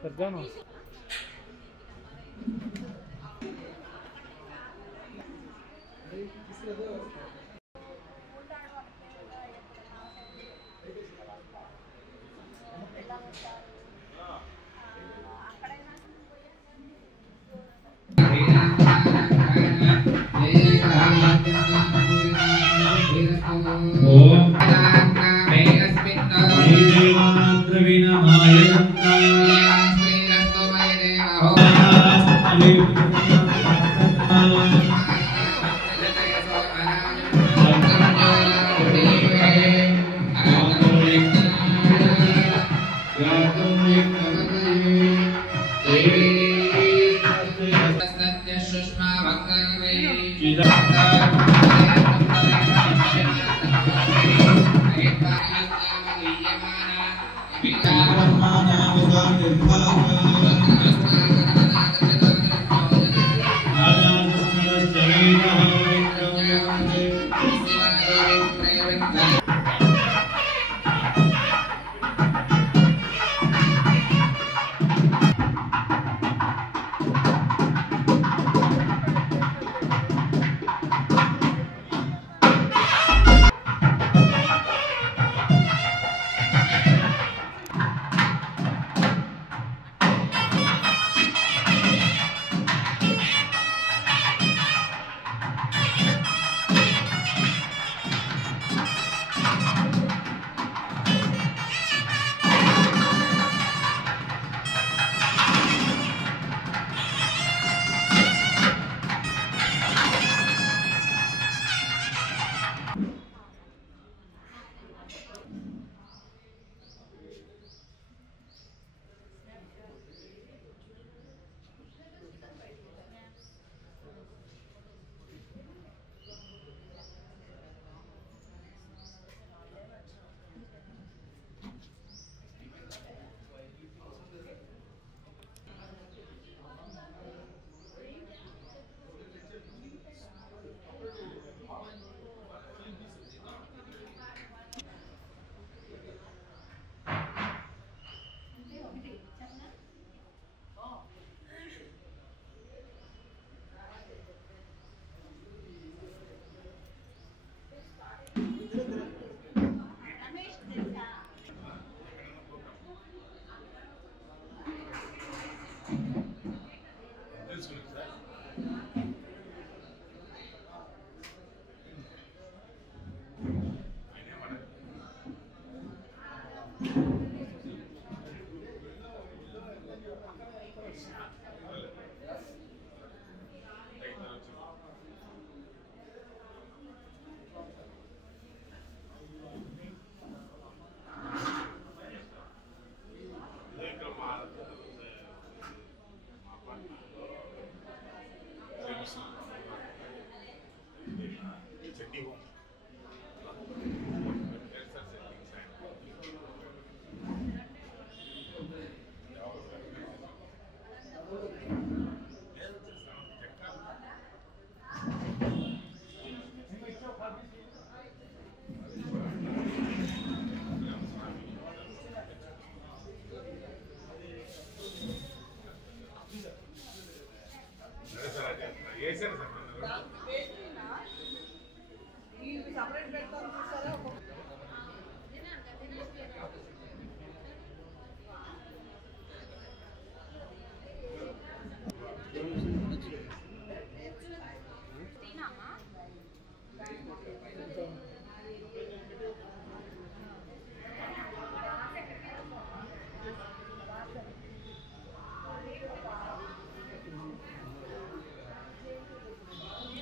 Perdano.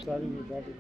Sorry, we got it.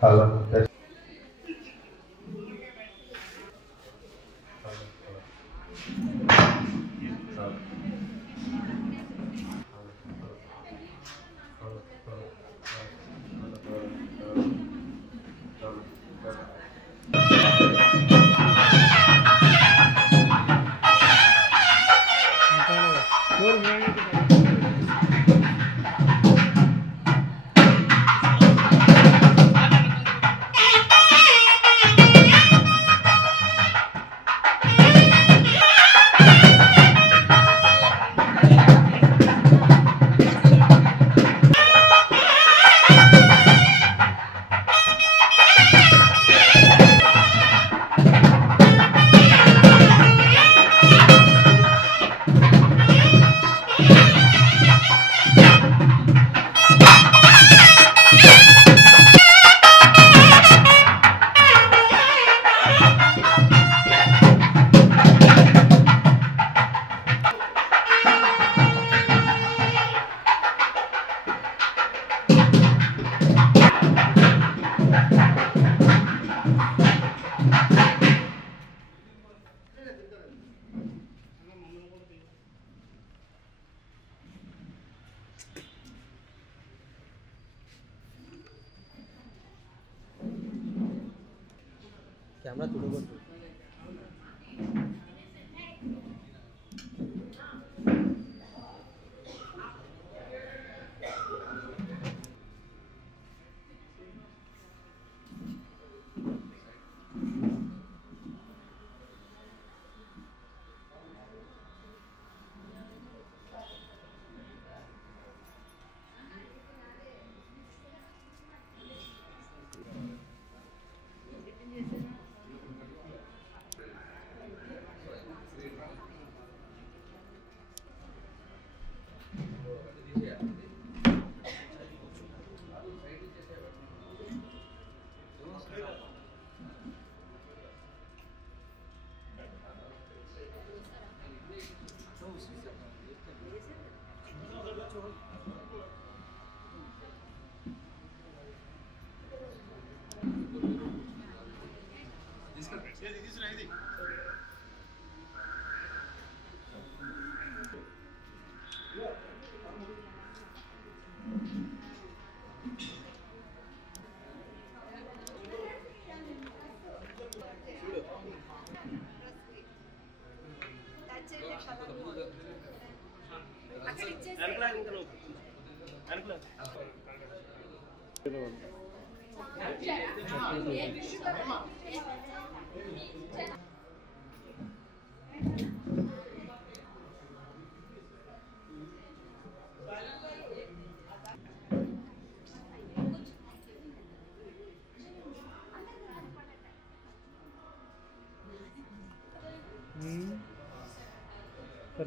Hello. Camera तुड़ो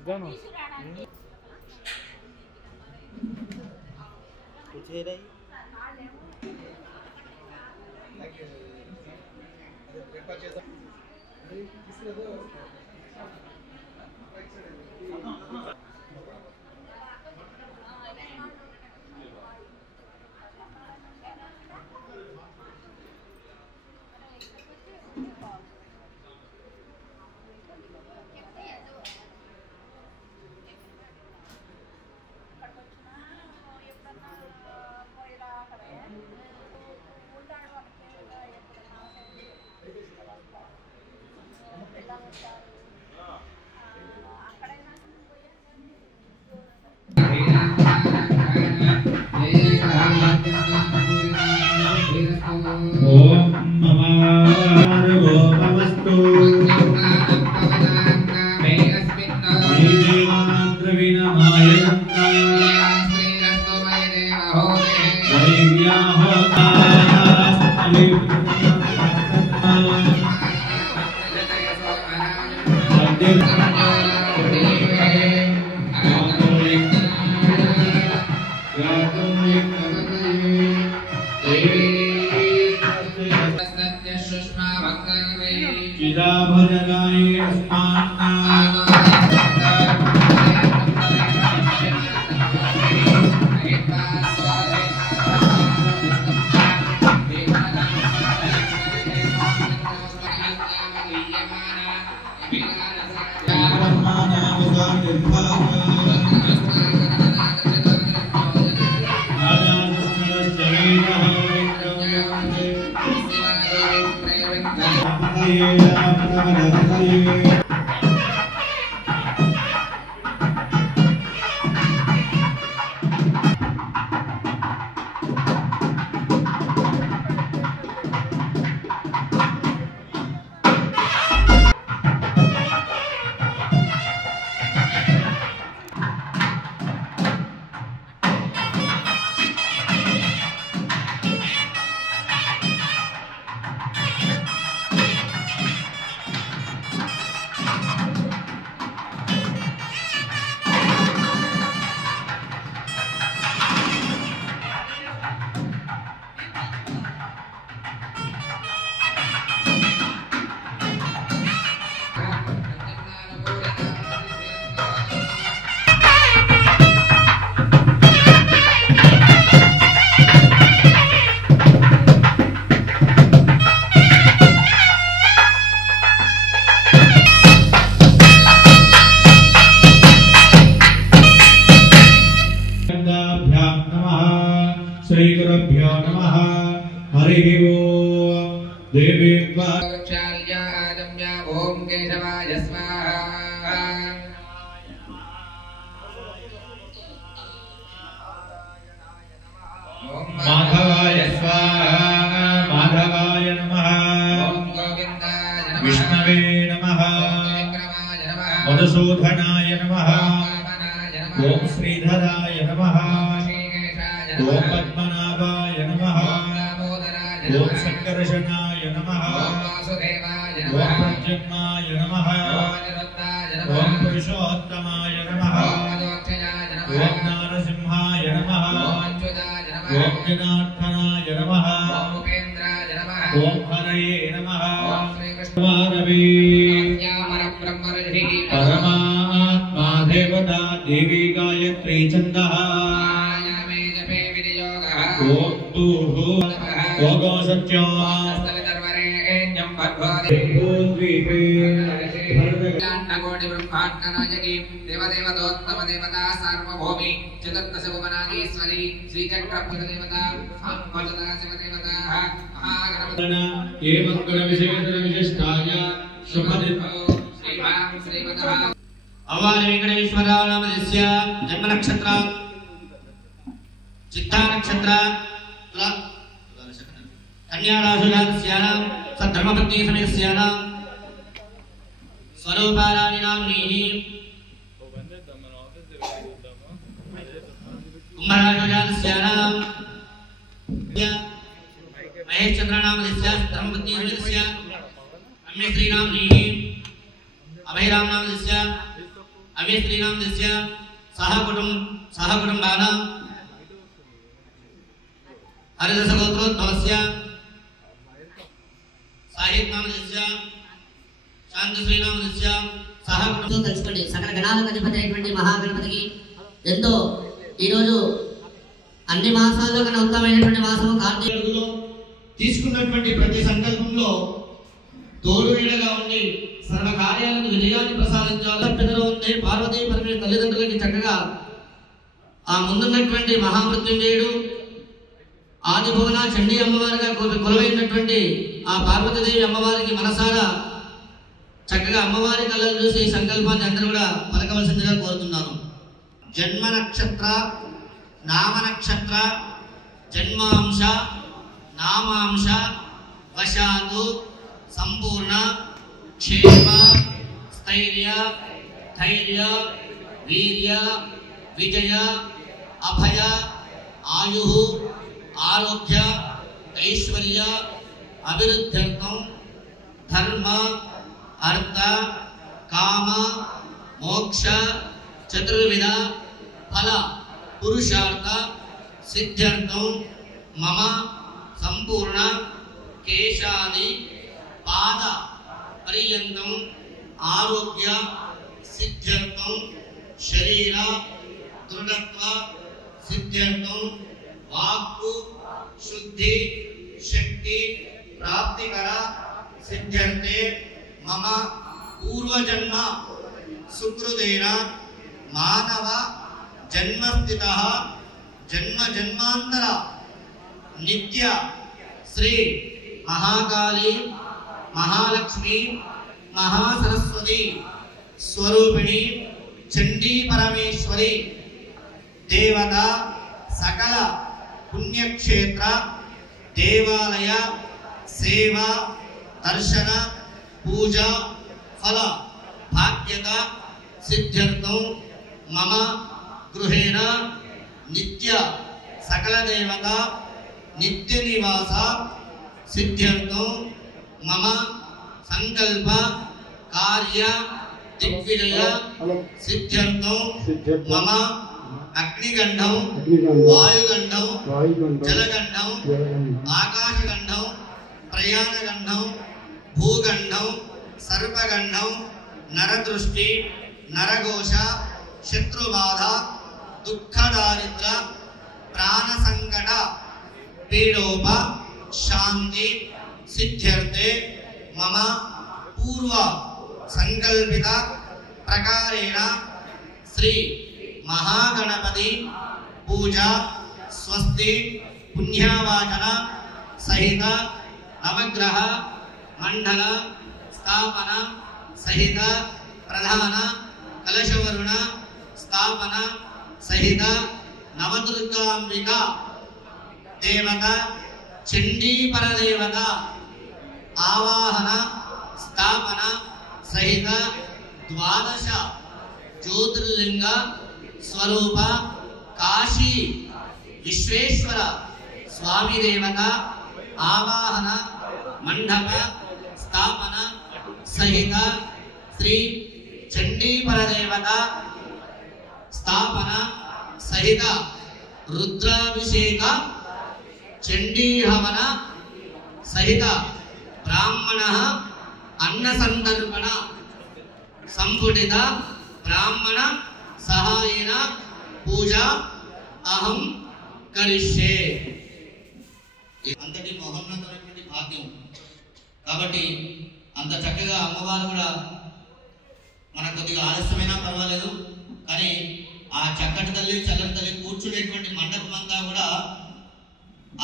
जानो कुछ है नहीं माधवाय स्वाहा माधवाय नमः विष्णवे नमः मधुसूदनाय नमः ओम श्रीधराय नमः ओम पद्मनाभाय नमः ओम संकर्षणाय नमः ओम प्रद्युम्नाय नमः ओम पुरुषोत्तमाय नमः ओम नारसिंहाय नमः ओम जनार्दनाय नमः ओम हरये नमः परमात्मा देवता देवी गायत्री छन्दः ओम भूः ओगो सत्यो कोटि ब्रह्मांड नायकी देवदेवतोत्तम देवता सार्वभौमी चतुर्दश भुवनाधीश्वरी श्री चक्रपति देवता अंबजदा शिव देवता महागणपति एवं गुण विशेषण विशिष्टाय शुभदिन श्रीमां श्रीमतः అవ్వాలి వెంకటేశ్వరరావు నామధేయ జన్మ నక్షత్ర చిత్తా నక్షత్ర కన్యా రాశియాం సద్ధర్మపత్ని సమయస్యానాం స్వరూపారాణి నామ్నీః కుంభరాశియాం మహేష్ చంద్రనామధేయ ధర్మపత్ని సమయస్య అమ్మే శ్రీనామ్నీః అభయరామ్ నామధేయ అమ్మే శ్రీనామధేయ సహ కుటుంబానాం హరిదశ గోత్రోద్భవస్య సాహిత్ నామధేయ శాంతి శ్రీనామధేయ సహ కుటుంబం తెలుసుకోండి. సకల గణాలకు అధిపతి అయినటువంటి మహాగణపతికి ఎంతో ఈరోజు అన్ని మాసాల్లో కన్నా ఉత్తమమైనటువంటి మాసము కార్తీక. తీసుకున్నటువంటి ప్రతి సంకల్పంలో తోడు నీడగా ఉండి సర్వ కార్యాలను విజయాన్ని ప్రసాదించాలి. పెద్దలో ఉంది పార్వతీ పరమేశ్వర తల్లిదండ్రులకి చక్కగా ఆ ముందున్నటువంటి మహామృత్యుంజయుడు ఆదిభువన చండీ అమ్మవారిగా కొలువైనటువంటి ఆ పార్వతీదేవి అమ్మవారికి మనసారా చక్కగా అమ్మవారి కళ్ళను చూసి ఈ సంకల్పాన్ని అందరూ కూడా పలకవలసిందిగా కోరుతున్నాను. జన్మ నక్షత్ర నామ నక్షత్ర జన్మాంశ నామాంశ వశాతు సంపూర్ణ క్షేమ స్థైర్య ధైర్య వీర్య విజయ అభయ ఆయు ఆరోగ్య ఐశ్వర్య అభివృద్ధ్యర్థం ధర్మ అర్థ కామ మోక్ష చతుర్విధ ఫల పురుషార్థ సిద్ధ్యర్థం మమ సంపూర్ణ కేశాది పాద పర్యంతం ఆరోగ్య సిద్ధ్యర్థం శరీర దృఢత్వ సిద్ధ్యర్థం వాక్కు శుద్ధి శక్తి ప్రాప్తికర సిద్ధ్యర్థే మమ పూర్వజన్మ సుకృతేన మానవ జన్మస్థితః జన్మ జన్మాంతర నిత్య శ్రీ మహాకాళి మహాలక్ష్మి మహాసరస్వతి స్వరూపిణి చండీ పరమేశ్వరి దేవత సకల పుణ్యక్షేత్ర దేవాలయ సేవ దర్శన పూజ ఫల భాగ్యత సిద్ధ్యర్థం మమ గృహేణ నిత్య సకల దేవత నిత్య నివాస సిద్ధ్యర్థం మమ సంకల్ప కార్య దిగ్విజయ సిద్ధ్యర్థం మమ అగ్నిగండం వాయుగండం జలగండం ఆకాశగండం ప్రయాణగండం భూగండం సర్పగండం నరదృష్టి నరఘోష శత్రుబాధ దుఃఖదారిద్ర ప్రాణ సంకట పీడోప శాంతి సిద్ధ్యర్థే మమ పూర్వ సంకల్పిత ప్రకారేణ శ్రీ మహాగణపతి పూజ స్వస్తి పుణ్యవాచన సహిత నవగ్రహ మండల స్థాపన సహిత ప్రధాన కలశవరుణ స్థాపన సహిత నవదుర్గాంబిక దేవత చండీ పరదేవత ఆవాహన స్థాపన సహిత ద్వాదశ జ్యోతిర్లింగ స్వరూప కాశీ విశ్వేశ్వర స్వామి దేవత ఆవాహన మండప స్థాపన సహిత శ్రీ చండీ పరదేవత స్థాపన సహిత రుద్రాభిషేక చండీ హవన సహిత బ్రాహ్మణ అన్న సందర్పణ సంపుటిత బ్రాహ్మణ సహాయేన పూజ అహం కరిష్యే. అంతటి మహోన్నతమైనటువంటి భాగ్యం కాబట్టి అంత చక్కగా అమ్మవారు కూడా మనకు కొద్దిగా ఆలస్యమైనా పర్వాలేదు, కానీ ఆ చక్కటి తల్లి చల్లని తల్లి కూర్చునేటువంటి మండపం అంతా కూడా,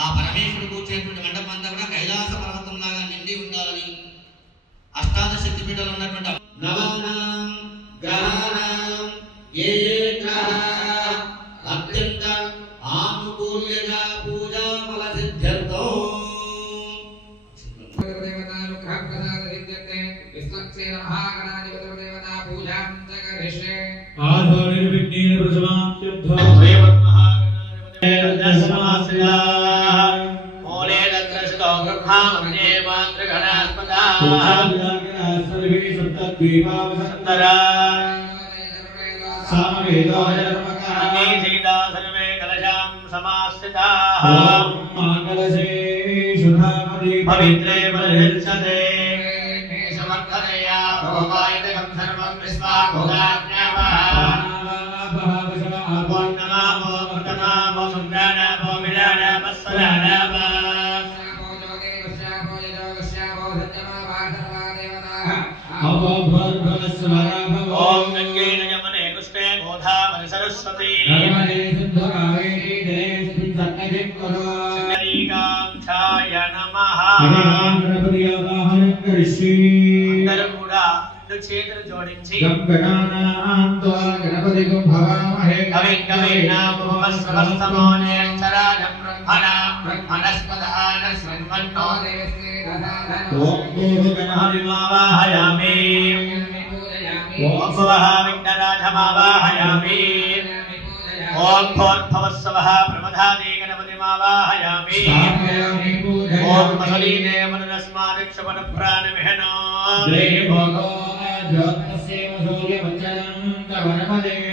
ఆ పరమేశ్వరుడు కూర్చునేటువంటి మండపం అంతా కూడా కైలాస పర్వతం లాగా నిండి ఉండాలని అష్టాదశ శక్తిపీఠాలు ఉన్నటువంటి నవానాం గ్రహానాం అత్యంత ఆనుకూల్యగా పూజా ఫల సిద్ధ్యర్థం ఆధో నిర్విఘ్నేన ప్రసమాప్త్యర్థో మూలే దత్రశతో బ్రహ్మా వందే మాతృగణాస్పదా సుందరా సామవేదో సీతా సర్వే కలశాం సమాశ్రితాః మంగళసే శుభామది పవిత్రే పరిహర్షతే సమర్థనయా భోగాయతకం సర్వం విశ్వాభోగాజ్ఞావః నమో నమో సుందరానమో విరానమస్సరానమః ఓం గంగేన యమునే కృష్ణే గోదావరి సరస్వతి శ్రీకాంక్షాయ నమః అందరూ కూడా రెండు చేతులు జోడించి కవిం కవీనామోమస్వస్తమోనేక్షరాజం బ్రహ్మణస్పదాన శృణ్వన్నో ఓం గణహరిమావాహయామి ఓం భవః విఘ్నరాజమావాహయామి ఓం భోర్భవస్సవః ప్రమదాదే గణపతిమావాహయామి ఓం మహలీదేవనస్మాదిక్షపణ ప్రాణమిహనో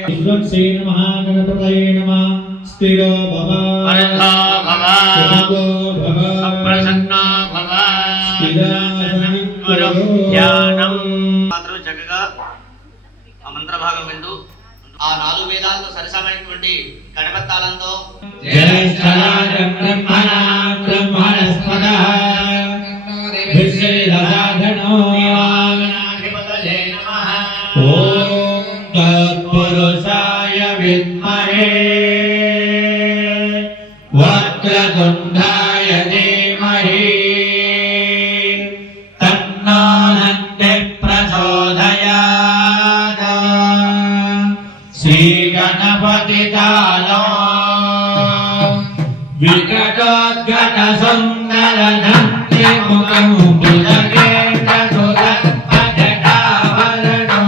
విశ్వక్సేన మహాగణపతయే నమః స్థిరో భవ వరదో భవ సప్రసన్నో భవ ధ్యానం మాత్రం చక్కగా ఆ మంత్ర భాగం వింటూ ఆ 4 వేదాలతో సరసమైనటువంటి గణపతి తాళంతో జయశ్చరాజం బ్రహ్మణా బ్రహ్మణస్పదః విశ్వేదసాధనో గణాధిపతయే నమః ఓం తత్పురుషాయ విద్మహే వక్రతుండాయ ధీమహి తన్నో నంది ప్రచోదయాత్ శ్రీ గణపతి తాళో వికటోద్గత సుందర నంది ముఖం పులకేంద్ర సుదర్పజటావరణో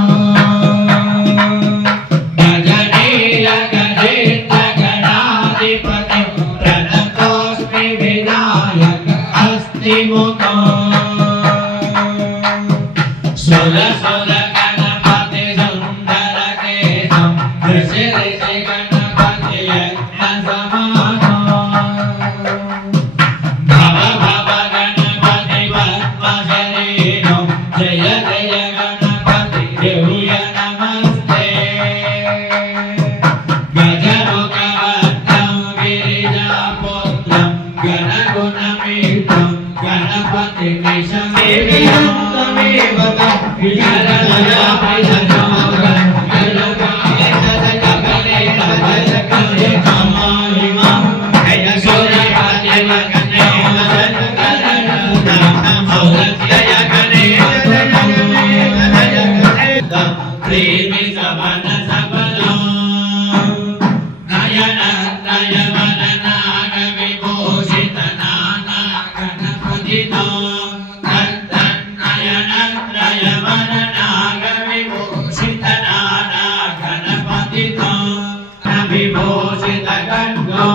గజనీల గజేంద్ర గణాధిపతి ప్రణతోస్మి వినాయక అస్తి ముఖో సుర సుర గణపతి సుందర కేశం ఋషి ఋషి గణపతి యజ్ఞ సమానో భవ భవ గణపతి పద్మ శరీరో జయ జయ గణపతి దేవ్య నమస్తే గజముఖవర్ధం గిరిజాపుత్రం గణగుణమీఠం గణపతి ప్రేమి సవన సబలో నయన నయమన నాగ విభూషిత నానా గణపతితో నయన నయమన నాగ విభూషిత నానా గణపతితో విభూషిత గణో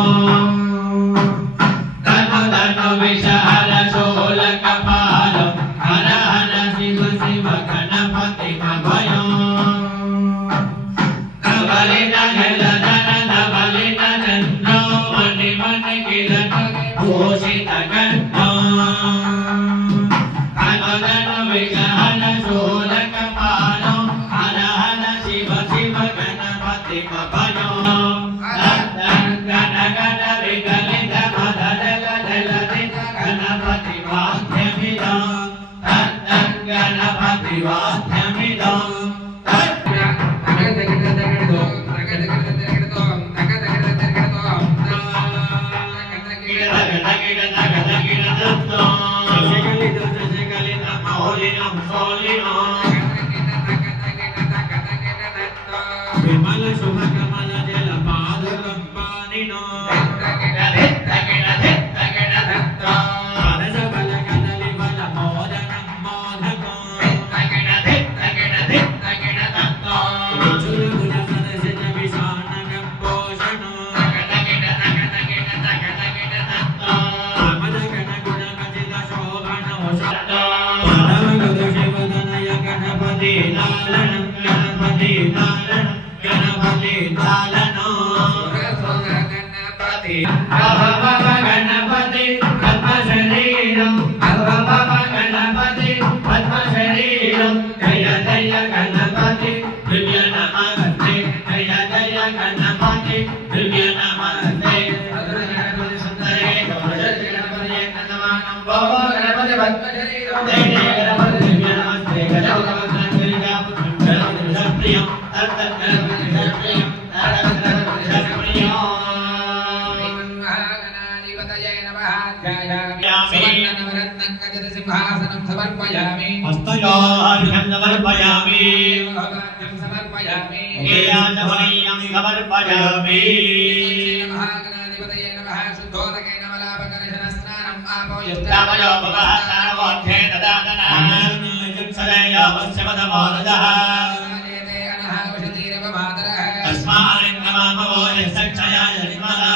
తను తను విశాల శూల కపాలం హర హర శివ శివ గణపతి భయం నవలిన జలధర నవలిన చంద్రో మణి మణి కిరణ భూషిత గణో తను తను విశాల శూల కపాలం హర హర శివ శివ గణపతి భయం గణ గణ విగలిత మదల గణపతి గణపతి వాద్యమిదం గణపతి వాద్యమిదం విమల శుభ కమల జల పాదకం చాలను అభవ గణపతి పద్మ శరీరం అభవ గణపతి పద్మ శరీరం జయ జయ గణపతి దివ్య నమస్తే జయ జయ గణపతి దివ్య నమస్తే సుందరే గణపతి నమః భవ గణపతి పద్మ శరీరం జయ జయ గణపతి దివ్య నమస్తే గణపతి ప్రియం సింహాసనం సమర్పయామి హస్తయోర్ఘ్యం సమర్పయామి సమర్పయామి ఏయాచమనీయం సమర్పయామి మహాగణాధిపతయే నమః శుద్ధోదకే నమలాపకర్షణ స్నానం ఆపో యుక్తామయో భవః సానవోర్థే దదాతనః సదయావస్యమదమోదః తస్మాన్నమామో యస్సక్షయాయ నిర్మలా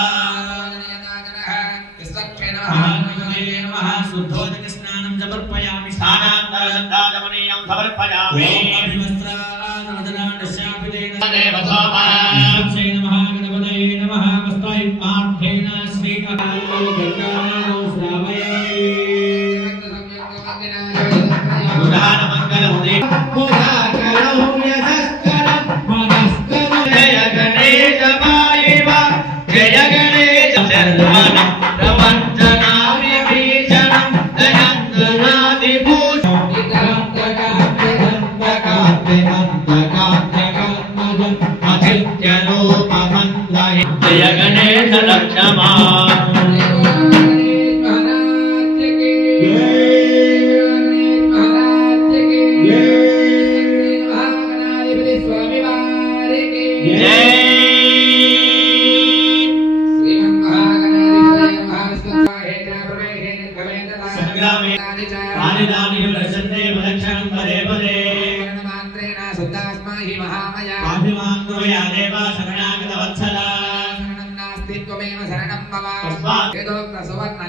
శుద్ధోదక స్నానం సమర్పయామి స్థానాంతరగంధాజమనీయం సమర్పయామి మహాగణపతయే నమః వస్త్రైపాఠేన జయ గణేశ శర్వణం ప్రపంచనామ్య భీషణం దయంతనాది జయ గణేశ లక్ష్మా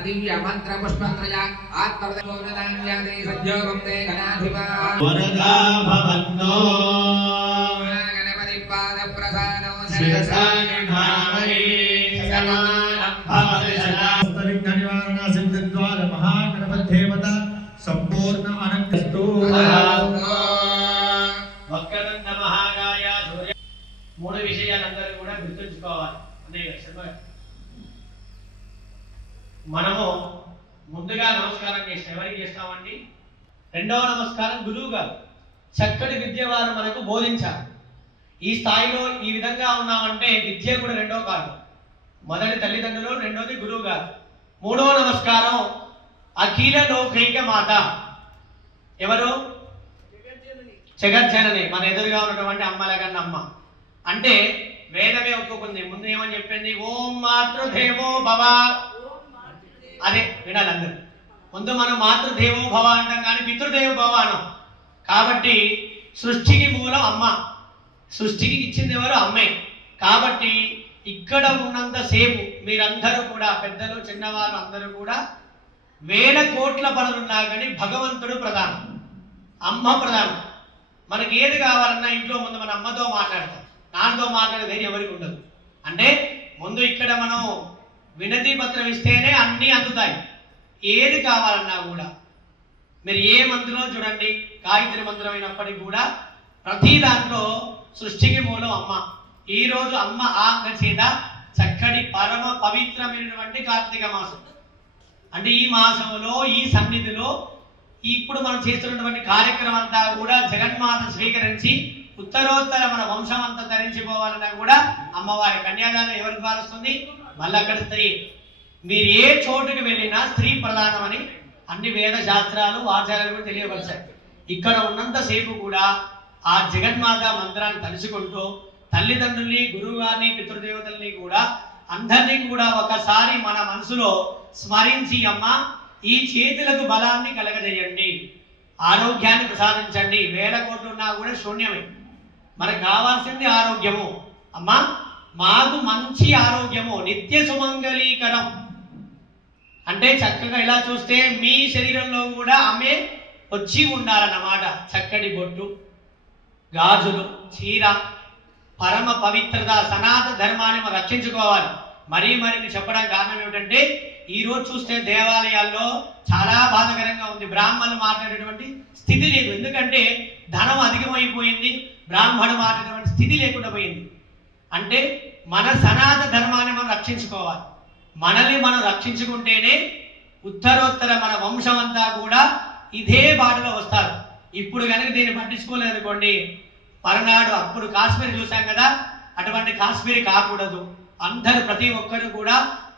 दिव्य मंत्र पुष्पत्रया आत्मवदोनदान्यादि सज्जोगं ते गणाधिपा वरदा भवन्तो गणपति पाद प्रसादो शिरसानि भावये समानं भवति सदा स्तलिंग निवारण सिद्धद्वार महागणपति देवता संपूर्ण अनंतस्तु వక్రదండ మహాకాయ సూర్య మూడు విషయాలందరూ కూడా గుర్తుంచుకోవాలి మనము ముందుగా నమస్కారం చేస్తాం. ఎవరికి చేస్తామండి? రెండవ నమస్కారం గురువు గారు చక్కటి విద్య వారు మనకు బోధించారు. ఈ స్థాయిలో ఈ విధంగా ఉన్నామంటే విద్య కూడా రెండో కాదు. మొదటి తల్లిదండ్రులు, రెండోది గురువు గారు. మూడవ నమస్కారం అఖిల లోకైక మాత. ఎవరు? జగజ్జనని, మన ఎదురుగా ఉన్నటువంటి అమ్మల కన్నా అమ్మ. అంటే వేదమే ఒప్పుకుంది. ముందు ఏమని చెప్పింది? ఓం మాతృదేవో భవ. అదే వినాలి అందరూ. ముందు మనం మాతృదేవో భవ అంటాం కానీ పితృదేవో భవ అనం. కాబట్టి సృష్టికి మూలం అమ్మ. సృష్టికి ఇచ్చింది ఎవరు? అమ్మే. కాబట్టి ఇక్కడ ఉన్నంత సేపు మీరందరూ కూడా, పెద్దలు చిన్నవారు అందరూ కూడా, వేల కోట్ల పనులున్నా కానీ భగవంతుడు ప్రధానం, అమ్మ ప్రధానం. మనకి ఏది కావాలన్నా ఇంట్లో ముందు మన అమ్మతో మాట్లాడతాం. నాన్నతో మాట్లాడేది ఎవరికి ఉండదు. అంటే ముందు ఇక్కడ మనం వినతి పత్రం ఇస్తేనే అన్నీ అందుతాయి. ఏది కావాలన్నా కూడా మీరు ఏ మంత్రంలో చూడండి, గాయత్రి మంత్రం అయినప్పటికీ కూడా ప్రతి దాంట్లో సృష్టికి మూలం అమ్మ. ఈ రోజు అమ్మ ఆజ్ఞ చేత చక్కటి పరమ పవిత్రమైనటువంటి కార్తీక మాసం. అంటే ఈ మాసంలో ఈ సన్నిధిలో ఇప్పుడు మనం చేస్తున్నటువంటి కార్యక్రమం అంతా కూడా జగన్మాత స్వీకరించి ఉత్తరోత్తర మన వంశం అంతా ధరించిపోవాలన్నా కూడా అమ్మవారి కన్యాదానం ఎవరి ద్వారా వస్తుంది? మళ్ళీ అక్కడ స్త్రీ. మీరు ఏ చోటుకి వెళ్ళినా స్త్రీ ప్రధానమని అన్ని వేద శాస్త్రాలు ఆచారాలు కూడా తెలియవచ్చాయి. ఇక్కడ ఉన్నంతసేపు కూడా ఆ జగన్మాత మంత్రాన్ని తలుచుకుంటూ తల్లిదండ్రుల్ని, గురువు గారిని, పితృదేవతల్ని కూడా అందరినీ కూడా ఒకసారి మన మనసులో స్మరించి, అమ్మ ఈ చేతులకు బలాన్ని కలగజేయండి, ఆరోగ్యాన్ని ప్రసాదించండి. వేల కోట్లు ఉన్నా కూడా శూన్యమే. మనకు కావాల్సింది ఆరోగ్యము. అమ్మ మాకు మంచి ఆరోగ్యము, నిత్య సుమంగళీకరం. అంటే చక్కగా ఇలా చూస్తే మీ శరీరంలో కూడా ఆమె వచ్చి ఉండాలన్నమాట. చక్కటి బొట్టు, గాజులు, చీర, పరమ పవిత్రత సనాతన ధర్మాన్ని మనం రక్షించుకోవాలి. మరిన్ని చెప్పడం కారణం ఏమిటంటే ఈ రోజు చూస్తే దేవాలయాల్లో చాలా బాధాకరంగా ఉంది. బ్రాహ్మణులు మాట్లాడేటువంటి స్థితి లేదు. ఎందుకంటే ధనం అధికమైపోయింది, బ్రాహ్మణులు మాట్లాడేటువంటి స్థితి లేకుండా పోయింది. అంటే మన సనాతన ధర్మాన్ని మనం రక్షించుకోవాలి. మనల్ని మనం రక్షించుకుంటేనే ఉత్తరోత్తర మన వంశం అంతా కూడా ఇదే బాటలో వస్తారు. ఇప్పుడు కనుక దీన్ని పట్టించుకోలేదనుకోండి, పరనాడు అప్పుడు కాశ్మీర్ చూసాం కదా, అటువంటి కాశ్మీర్ కాకూడదు. అందరూ ప్రతి ఒక్కరు కూడా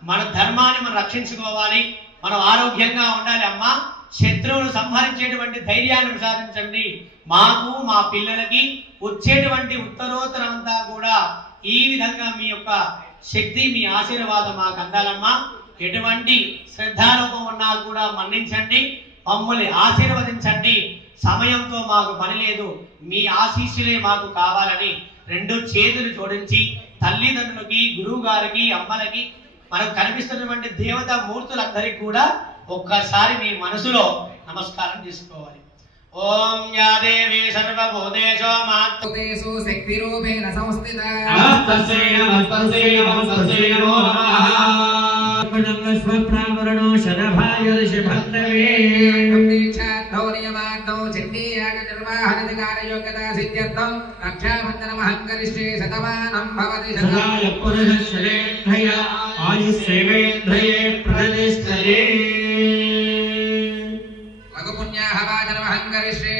మన ధర్మాన్ని మనం రక్షించుకోవాలి, మనం ఆరోగ్యంగా ఉండాలి. అమ్మ, శత్రువును సంహరించేటువంటి ధైర్యాన్ని ప్రసాదించండి మాకు, మా పిల్లలకి. వచ్చేటువంటి ఉత్తరోత్తరం అంతా కూడా ఈ విధంగా మీ యొక్క శక్తి, మీ ఆశీర్వాదం మాకు అందాలమ్మా. ఎటువంటి శ్రద్ధాలోపం ఉన్నా కూడా మన్నించండి, మమ్మల్ని ఆశీర్వదించండి. సమయంతో మాకు పని లేదు, మీ ఆశీస్సులే మాకు కావాలని 2 చేతులు జోడించి తల్లిదండ్రులకి, గురువు గారికి, అమ్మలకి, మనకు కనిపిస్తున్నటువంటి దేవతా మూర్తులందరికీ కూడా ఒక్కసారి మీ మనసులో నమస్కారం చేసుకోవాలి. ఓం యా దేవి సర్వభూతేషు మాతృతేషు శక్తి రూపేణ సంస్థితా నమస్తస్యై నమస్తస్యై నమస్తస్యై నమో నమః స్వప్రావరణో శరభాయ ఋషభందవే ధౌనియమాగ్నౌ చండీయాగనిర్వాహనధికారయోగ్యతా సిద్ధ్యర్థం రక్షాబంధనమహంకరిష్యే శతమానం భవతి సదాయ పురుషశ్రేష్ఠయ ఆయుష్యేవేంద్రయే ప్రతిష్టయే లఘుపుణ్యాహవాచనమహంకరిష్యే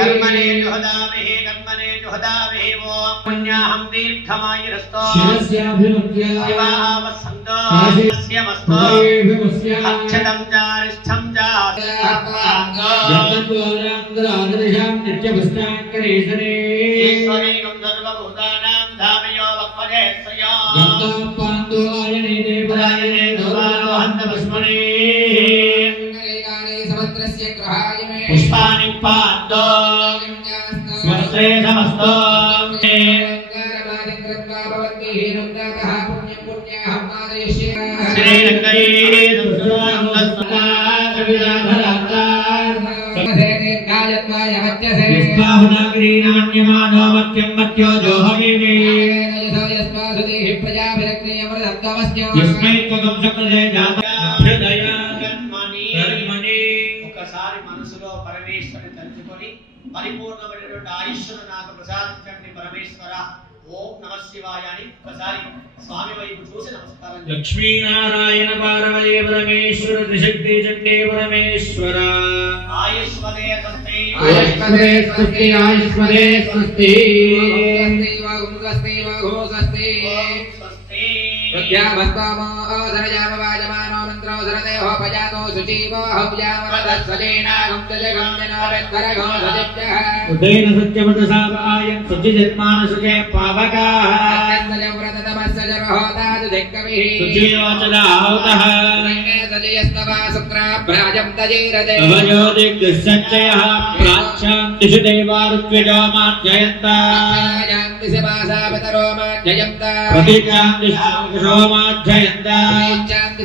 कर्मणे जुहदामहे कर्मणे जुहदामहे ओम पुण्याहं दीर्घमायुरस्तो शिवावसन्तो यस्यमस्तो अक्षतं चारिष्ठं ईश्वरे सर्वभूतानां धामयो वक्पदे स्वयो पुष्पाणि पादो स्वस्ते समस्तो ఒకసారి మనసులో పరమేశ్వరుని తలుచుకొని పరిపూర్ణమైనటువంటి ఆయుష్ను నాకు ప్రసాదించండి పరమేశ్వర. ఓం నమ శివాయ అని ఒకసారి స్వామి వైపు చూసి నమస్కారం. లక్ష్మీనారాయణ పార్వతీ పరమేశ్వర త్రిశక్తి చండీ పరమేశ్వర ఆయుష్మదే స్వస్తి ఆయుష్మదే స్వస్తి ఆయుష్మదే స్వస్తి స్వస్తి ప్రత్యాభస్తామో ధరయామవాజమానో మంత్రో ధరదేహో భజాతో శుచీవో హవ్యామరదస్వజేనాగం తజగం జనారెత్తరగో సజిత్యః ఉదయన సత్యమతసావాయన్ సుచిజన్మానసుజే పావకాః అత్యంతజం వ్రతతమస్సజర్హోతాదు దిక్కవిః సుచీవచదాహౌతః రంగే సజయస్తవా శుక్రాభ్రాజం తజీరదే అవయోదిగ్సంచయః ప్రాచ్యాంతిషు దేవారుత్విజో మాధ్యయంతా యాంతిసి మాసాపితరో మాధ్యయంతా ప్రతిచాంతిషో మాధ్యయంతా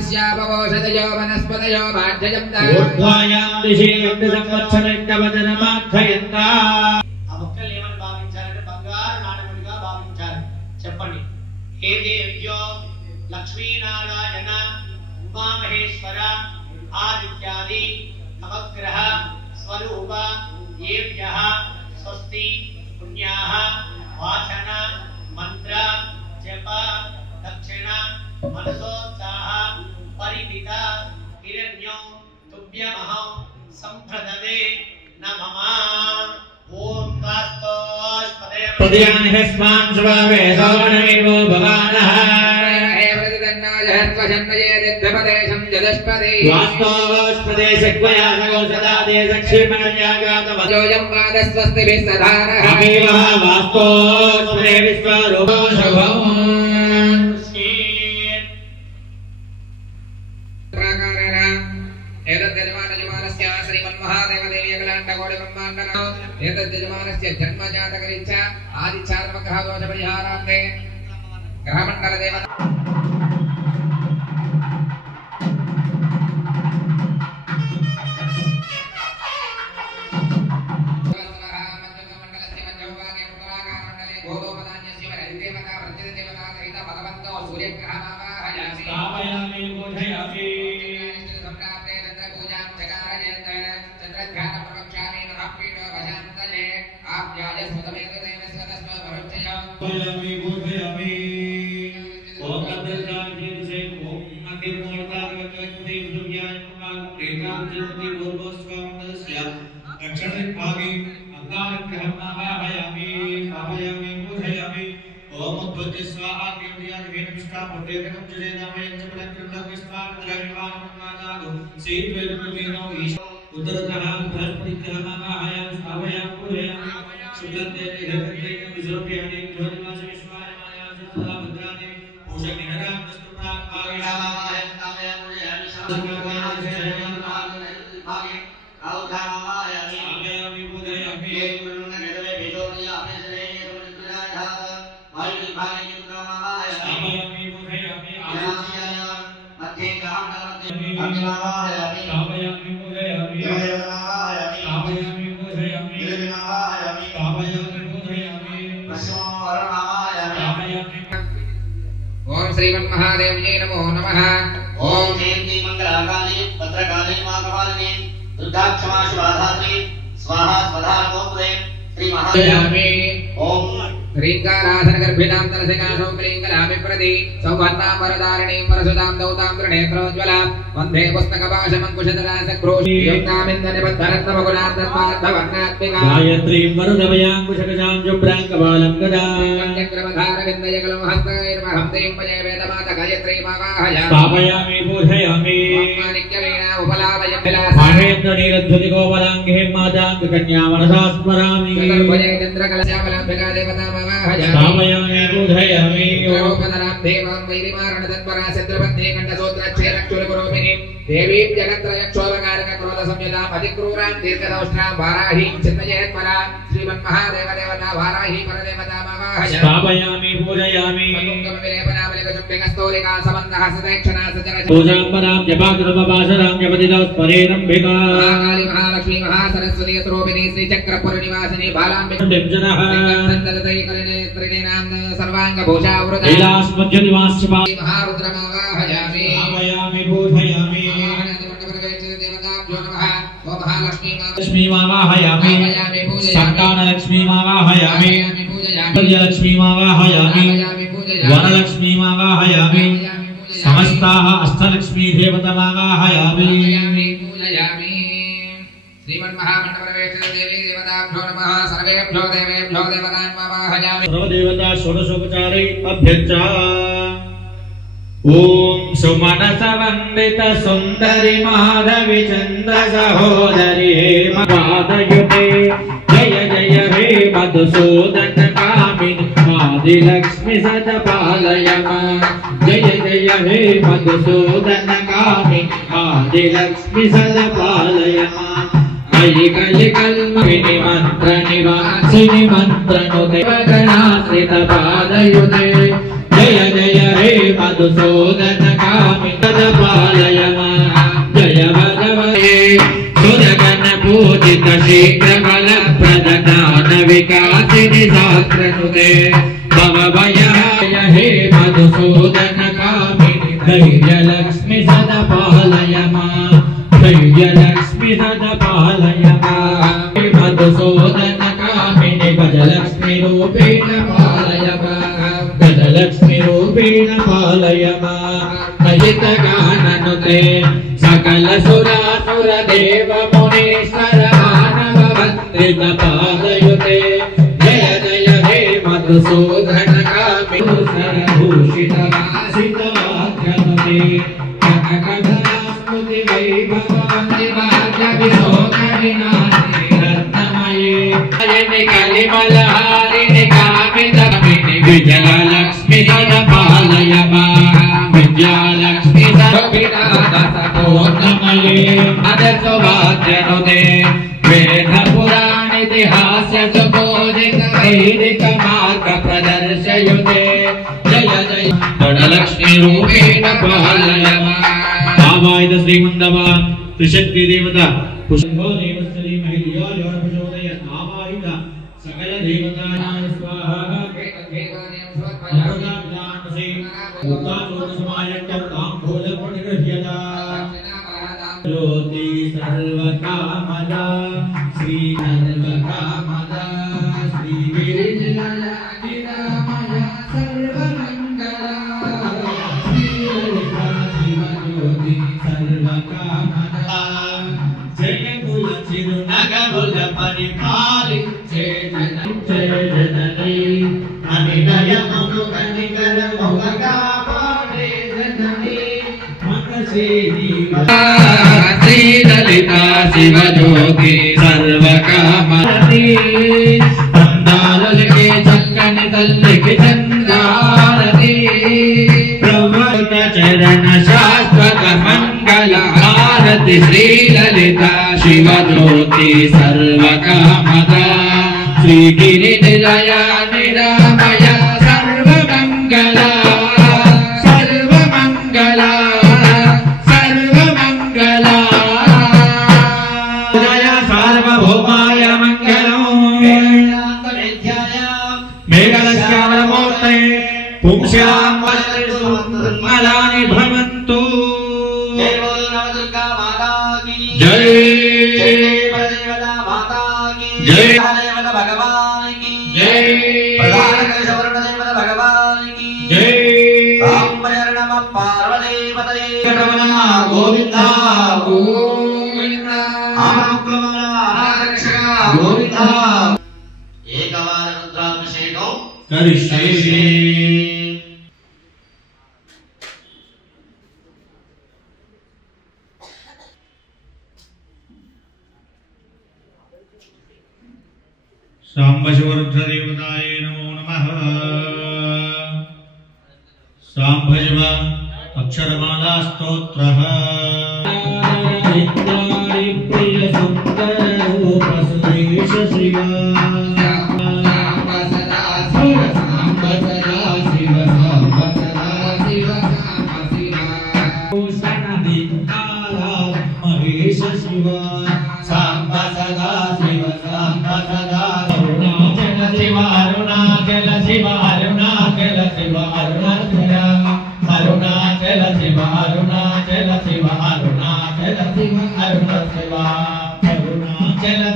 శ్యాపవోషదయో వనస్పతయో మాధ్యయంతా ఊర్ధ్వాయాంతిషి యంతి సంవత్సరైకవదన మాధ్యయంతా. ఆ మొక్కలు ఏమని భావించాలంటే బంగారు నాణములుగా భావించాలి. చెప్పండి. హే దేవ్యో లక్ష్మీనారాయణ ఉమామహేశ్వర ఆదిత్యాది నవగ్రహ స్వరూప ఏభ్యః స్వస్తి పుణ్యాః వాచన మంత్ర జప దక్షిణ మనసోత్సాహ పరిమిత హిరణ్యం తుభ్యమహం సంప్రదదే నమః. ఓం పదయాని హస్మాన్ స్వవేదో నమేవో భవానః హే ప్రతిదన్నాయ जहत्वशन्नयेदिद्भपदेशं जदस्पदे वास्तवस्पदे सक्वया सगोसदादे सक्षिमण्यागातवजोयं वादस्वस्तिभिः सधारः अमीवः वास्तवस्पदे विश्वरूपो शुभम् एतद्यजमानस्य श्रीमन्महादेवदेवीयकलाण्डकोटिब्रह्माण्डः एतद्यजमानस्य जन्मजातकरीच्छा आदिच्छात्मग्रहदोषपरिहारान्ते ग्रहमण्डलदेवता ओम श्रीमन्महादेव्यै नमो नमः। ओम जयन्ती मंगलाकाले भद्रकाले माघवालिने दुर्गाक्षमा शुभाधात्री स्वाहा स्वधा नमोऽस्तुते श्री महादेवी। ओम ह्रीङ्काराधन गर्भिणां तलसिकाशौ क्लीङ्कलामि प्रति सौवर्णां वरदारिणीं वरसुतां दौतां त्रिनेत्रोज्ज्वलां वन्दे पुस्तकपाशमङ्कुशधरासक्रोशीयुक्तामिन्दनिबद्धरत्नमकुलान्तर्पार्थवर्णात्मिकां गायत्रीं वरदभयाङ्कुशकजां शुभ्राङ्कबालं गदां चक्रमधारविन्दयकलं हस्तैर्वहं वये वेदमाता गायत्रीमावाहयामि स्थापयामि पूजयामि माणिक्यवीणा उपलावय माहेन्द्रनीरध्वजिकोमलाङ्गे माताङ्गकन्या मनसा स्मरामि चतुर्भुजे चन्द्रकलश्यामलाम्बिका देवता स्थापयामि पूजयामि रूपधरां देवां वैरिमारणतत्परा शत्रुपत्नी कण्ठसूत्रक्षेरक्षुरपुरोपिणी देवीं जगत्त्रयक्षोभकारकक्रोधसंयुताम् अतिक्रूरां दीर्घदौष्ट्रां वाराहीं चिन्मयेत्परां श्रीमन्महादेवदेवता वाराही परदेवतामावाहयामि स्थापयामि पूजयामि पूजाम्बरां जपाकृतमपाशरां जपतिदौस्परेरम्बिका महाकाली महालक्ष्मी महासरस्वती स्वरूपिणी श्रीचक्रपुरनिवासिनी बालाम्बिका जनः सर्वाङ्गभूषावृता कैलासमध्यनिवास्य महारुद्रमावाहयामि स्थापयामि पूजयामि लक्ष्मीमावाहयामि सन्तानलक्ष्मीमावाहयामि लक्ष्मीमावाहयामि वरलक्ष्मीमावाहयामि समस्ताः अष्टलक्ष्मी देवतामावाहयामि श्रीमन्महामण्डपरवेष्टितदेवी देवताभ्यो नमः सर्वेभ्यो देवेभ्यो देवतान्मावाहयामि सर्वदेवता षोडशोपचारै अभ्यर्चा ओम सुमनसवन्दित सुंदरि माधवी चंद्र सहोदरी हेमपादयुते जय जय हे मधुसूदन कामिनी आदिलक्ष्मी सदपालय जय जय हे मधुसूदन कामिनी आदिलक्ष्मी सदपालय अयि कलि कल्मषिनि मंत्र निवासिनि मंत्रनुते गणाश्रित पादयुते जय जय हे मधुसूदन कामिनी सदपालय जय भगवते सुरगण पूजित शीघ्र बल प्रद ज्ञान विकासिनि शास्त्रनुते भवभयाय हे मधुसूदन कामिनी धैर्य लक्ष्मी सदपालय धैर्य लक्ष्मी सदपालय मधुसूदन कामिनी गजलक्ष्मी रूपेण पालय गजलक्ष्मी रूपेण पालय महित गाननुते सकल सुरासुर देव मुनीश्वर मानव वन्दित पालयुते जय जय हे मधुसूदन कामिनी सरभूषित वासित वाक्यम శ్రీనిధి కనకధరాస్మృతి వైభవంతి భాగ్యవిశోక వినాశి రత్నమయే అయని కలిమలహారిణి కామితమిని విజయలక్ష్మి సదపాలయ విద్యాలక్ష్మి సదపినాదసపూర్ణమయే అదసువాద్యనుదే వేద పురాణితిహాస్య సుబోధిత వైదిక మార్గ ప్రదర్శయుతే జయ జయ ధనలక్ష్మి రూపేణ పాలయ ఆవాయిత శ్రీమందవ త్రిశక్తి దేవత పుష్పో దేవశ్రీ మహిళయో యోర ప్రచోదయ ఆవాయిత సకల దేవతానాయ స్వాహా జ్యోతి సర్వకామదా శ్రీ సర్వకామదా శ్రీ గిరిజయ నిరామయ సర్వమంగళ శ్రీ లలితా శివ జ్యోతి సర్వకామదా జయముల చిరునగముల పరిపాలించే జననీ అనిదయమును కనికరముగా పాడే జననీ మనసే శ్రీ లలితా శివ జ్యోతి సర్వకామది అందాలకి చక్కని తల్లికి చందారతి ప్రవత చరణ శాశ్వత మంగళ హారతి శ్రీ లలితా శివ జ్యోతి సర్వకామద శ్రీ గిరి నిలయ నిరామయ సర్వమంగళ సర్వమంగళ సర్వమంగళ జయ సార్వభౌమాయ మంగళం మేఘలశ్యామలమూర్తే పుంస్యాం మలాని భవంతు జై జై భగవాన్ కి జై భగవాన్ కి జై సాంబరణ పార్వదేవతయే గోవింద గోవింద గోవింద ఏకవార రుద్రాభిషేకం కరిష్యే సాంబశివరుద్రదేవతాయ నమో నమః సాంబశివ అక్షరమాలా స్తోత్రః నిత్యారి ప్రియ సుందర రూప సురేష శివ సాంబ సదా శివ సాంబ సదా శివ సాంబ సదా శివ సాంబ శివ భూషణ దిక్కాలా మహేష శివ సాంబ సదా శివ సాంబ సదా శివ అరుణాచల శివ అరుణాచల శివ అరుణాచల అరుణాచల శివ అరుణాచల శివ అరుణాచల శివ అరుణ శివ అరుణాచల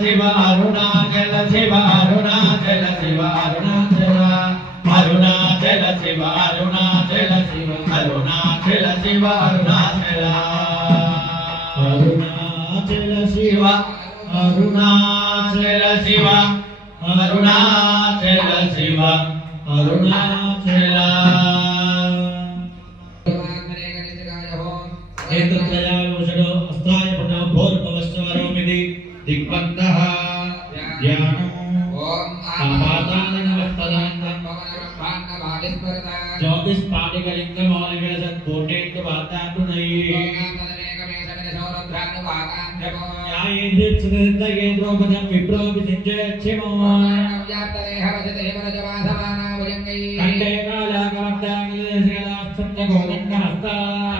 శివ అరుణాచల శివ అరుణాచల శివ అరుణాచల అరుణాచల శివ అరుణాచల శివ అరుణాచల శివ అరుణాచల అరుణాచల శివ అరుణాచల శివ అరుణాచల శివ అరుణాచల ఏతత్రయాయోషడో అస్థాయ పునః భోర్భవశ్చవరోమిది దిగ్బంధః ధ్యానం ఓం ఆపాతానవస్తదాంతం జ్యోతిష్ పాటికలింగమౌలిగల సత్పూర్ణేంద్ర వార్తాంతునై న్యాయేంద్రిత్సుదత్తగే ద్రౌపదం విప్రో విసించక్షిమో కండే కాళాకవర్తాంగలస్కలాశ్చందగోదండహస్తాః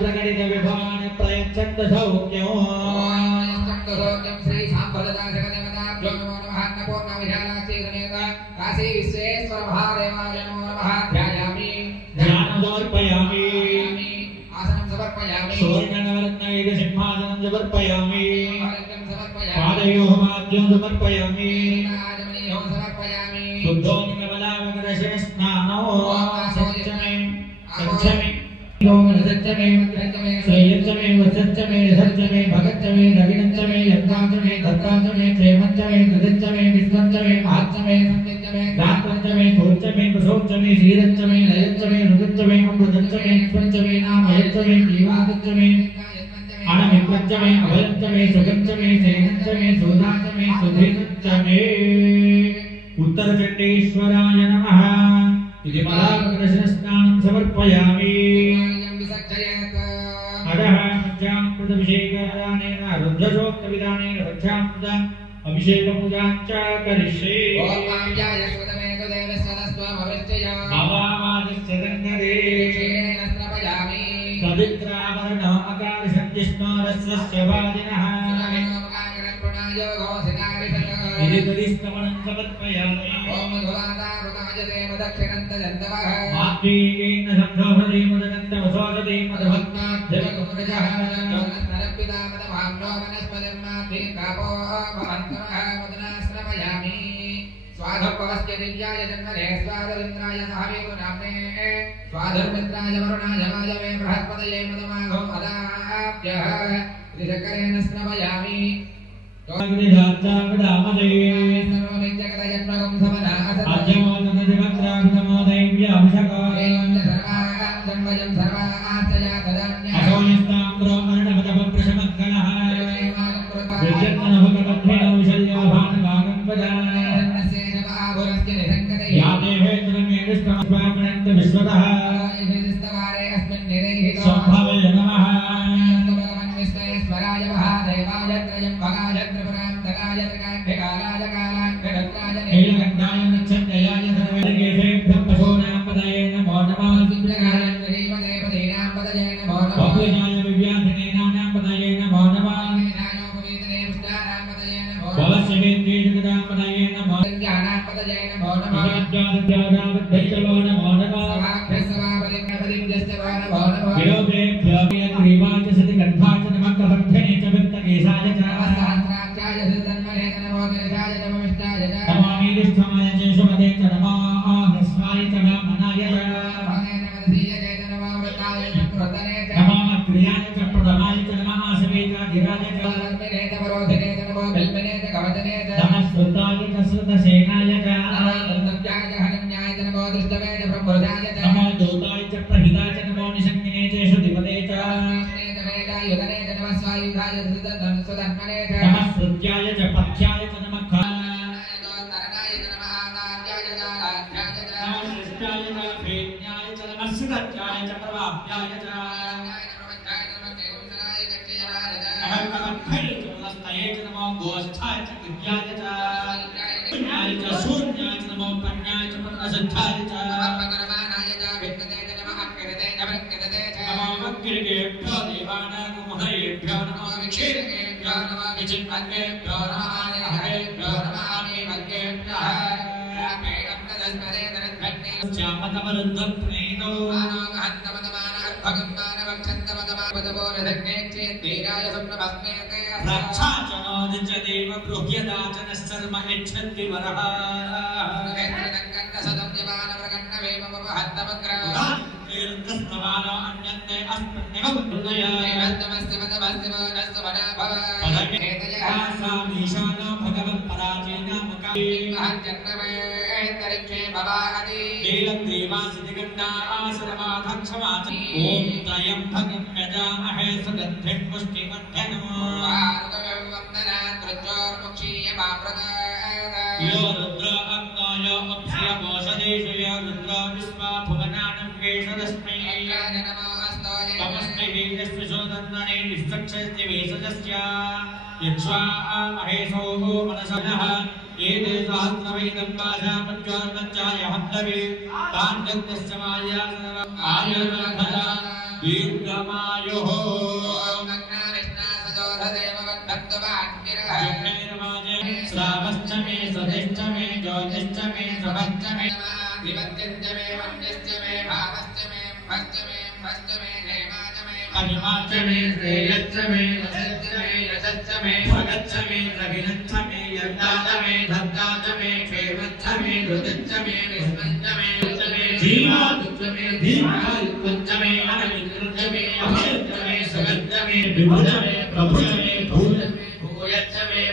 ప్రకటిత విభాన ప్రయచ్చంద సౌఖ్యో శ్రీ సాంబరదాశకదేవతాభ్యో నమో నమః అన్నపూర్ణ విశాలాక్షి సమేత కాశీ విశ్వేశ్వర మహాదేవాయ నమో నమః ధ్యాయామి ధ్యానం సమర్పయామి ఆసనం సమర్పయామి సువర్ణనవరత్నైక సింహాసనం సమర్పయామి ఆరోగ్యం సమర్పయామి పాదయోః పాద్యం సమర్పయామి ఆజమనీయం సమర్పయామి శుద్ధోనికమలావకరశయ స్నానో సత్యమే సత్యమే సత్యమే శ్రేయచ్చమే వసచ్చమే సత్యమే భగచ్చమే నవీనంచమే యత్నాంచమే దత్తాంచమే క్షేమంచమే కృతంచమే విశ్వంచమే మహాత్సమే సంతించమే आहारञ्चमे भोज्यमे प्रसोच्यमे शीरञ्चमे लयञ्चमे रुदञ्चमे अमृतञ्चमे स्वञ्चमे नामयञ्चमे जीवादञ्चमे अणमिप्रञ्चमे अभयञ्चमे सुगञ्चमे सेनञ्चमे सोदाञ्चमे सुधीरञ्चमे उत्तरचण्डीश्वराय नमः इति मलाकर्षणस्नानं समर्पयामि अधः पञ्चामृताभिषेकादानेन रुद्रशोक्तविधानेन पञ्चामृत अभिषेकपूजां च करिष्ये पवित्रावरण अकार्षज्ञस्मारस्य वादिनः इति तदिस्तमनं समर्पयामि मात्रीकेन संशोधनीमुदनन्तवसोदनीं मदभक्ताभ्यवकुमृजः स्वाधर्पवस्य दिव्याय जन्मने स्वाधरिन्द्राय सावेको नाम्ने स्वाधर्मिन्द्राय वरुणाय वायवे बृहस्पतये मदमाघो अदाभ्यः त्रिचक्रेण स्नपयामि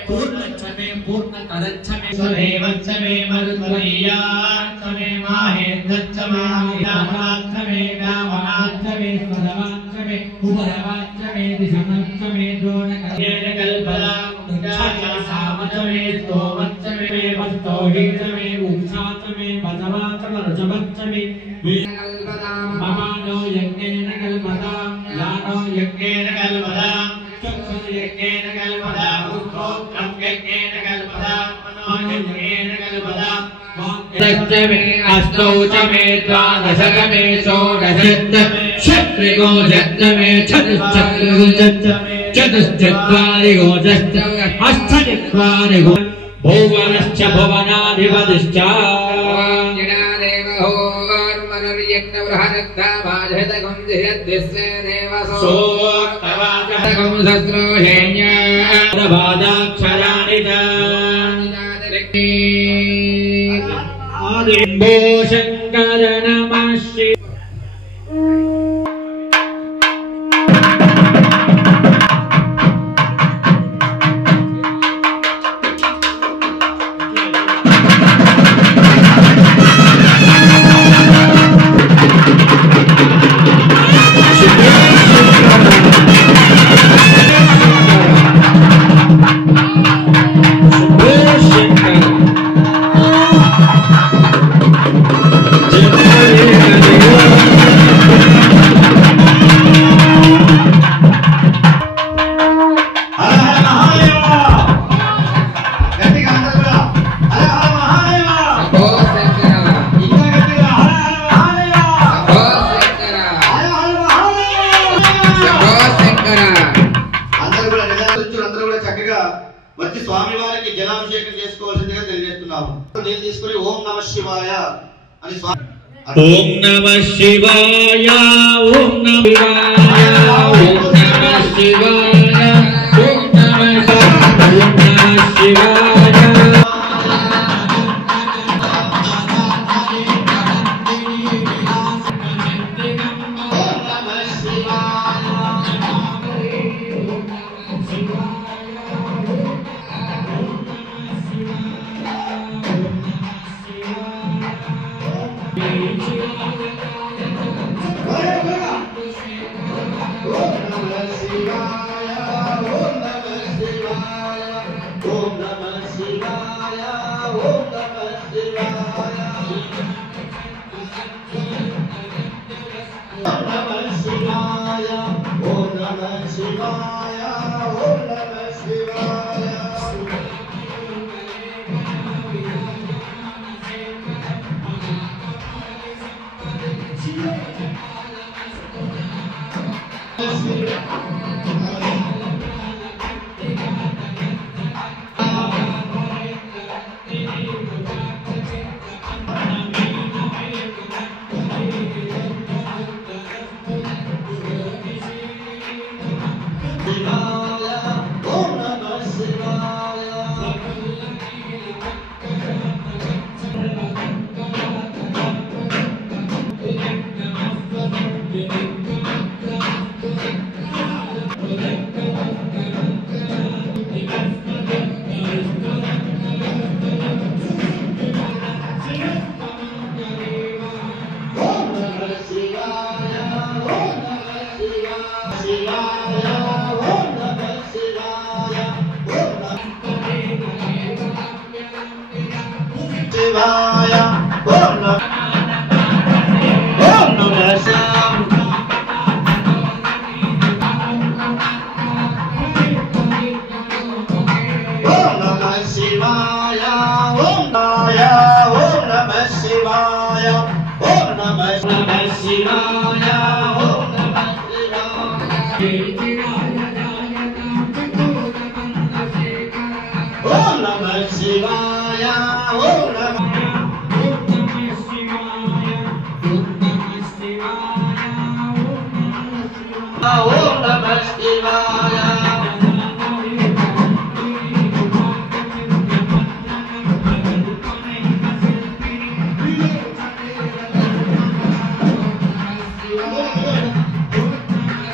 पूर्णच्छमे मे पूर्ण कदच्छ मे स्वदेवच्छ मे मरुत्वरीयाच्छ मे माहेन्द्रच्छ मे आयानाच्छ मे गावनाच्छ मे स्वदवाच्छ मे उपरवाच्छ मे दिशमच्छ मे द्रोणकर्येण कल्पलां मुख्याचासामच्छ मे स्तोमच्छ मे वस्तोहीच मे उक्षाच्च मे वसवाच्च मरुचवच्च मे ममानो यज्ञेन कल्पतां यानो यज्ञेन कल्पतां चक्षुर्यज्ञेन कल्पतां उत्तोत्रं यज्ञेन कल्पतां मनो यज्ञेन कल्पतां सप्तमे अष्टौ च मे द्वादश मे षोडश षट्त्रिगो मे चतुश्चत्वारिगो अष्टचत्वारिगो भुवनश्च भुवनाधिपतिश्च सोक्तवाचकंसस्रोहेण्याक्षराणि आदिम्बो शङ्कर नमः शिवाय। వచ్చి స్వామివారికి జలాభిషేకం చేసుకోవాల్సిందిగా తెలియజేస్తున్నాము. నేను తీసుకొని ఓం నమః శివాయ అని ఓం నమః శివాయ ఓం నమః శివాయ ఓం నమః శివాయ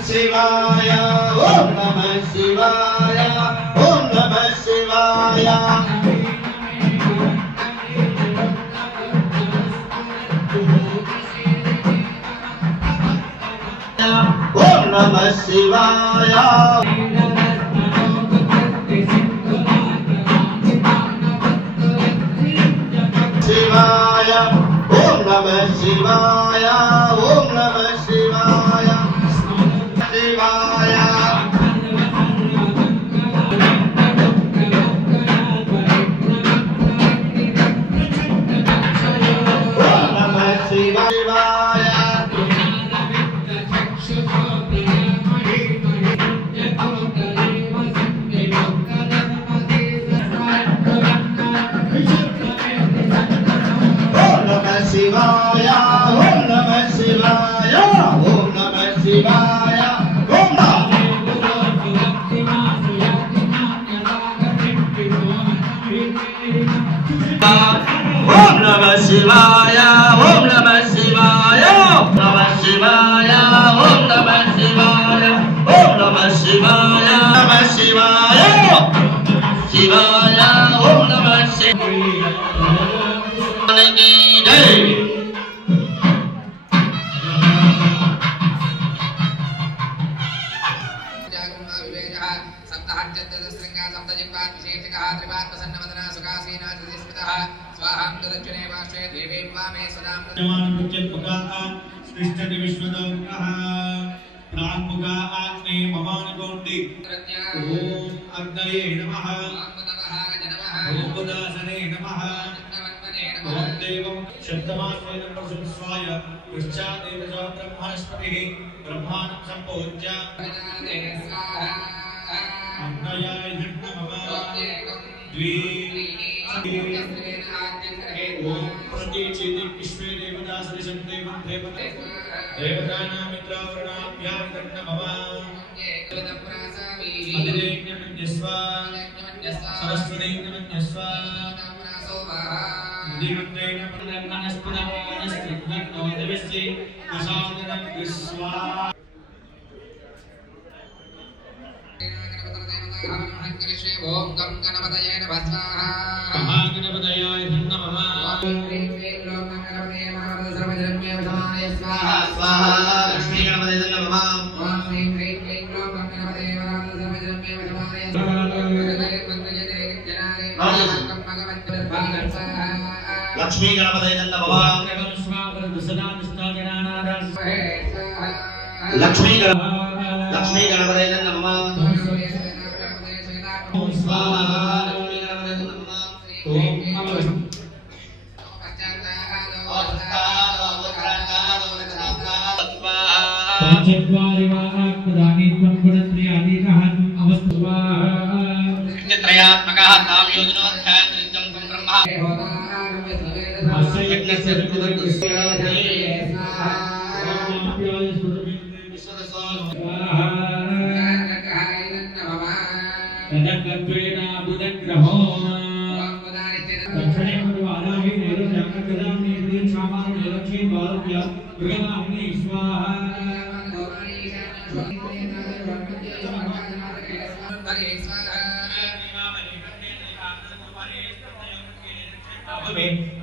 Shivaya, Om Namah Shivaya, Om Namah Shivaya. नमः शिवाय शिवाय ओम नमः शिवाय ओम नमः शिवाय शिवाय शिवाय ओम नमः शिवाय ओम नमः शिवाय ओम नमः शिवाय ओम नमः शिवाय नमः शिवाय ओम नमः शिवाय ओम नमः शिवाय नमः शिवाय शिवाय ओम नमः शिवाय जय ब्रह्मांड संपूज्य ओम गं गणपतये नमः स्वाहा महागणपतये नमः ओम ह्रीं क्लीं ग्लौं गणपतये नमः सर्वजनमे वशमानये स्वाहा स्वाहा लक्ष्मी गणपतये नमः ओम ह्रीं क्लीं ग्लौं गणपतये नमः सर्वजनमे वशमानये स्वाहा लक्ष्मी गणपतये नमः लक्ष्मी गणपतये नमः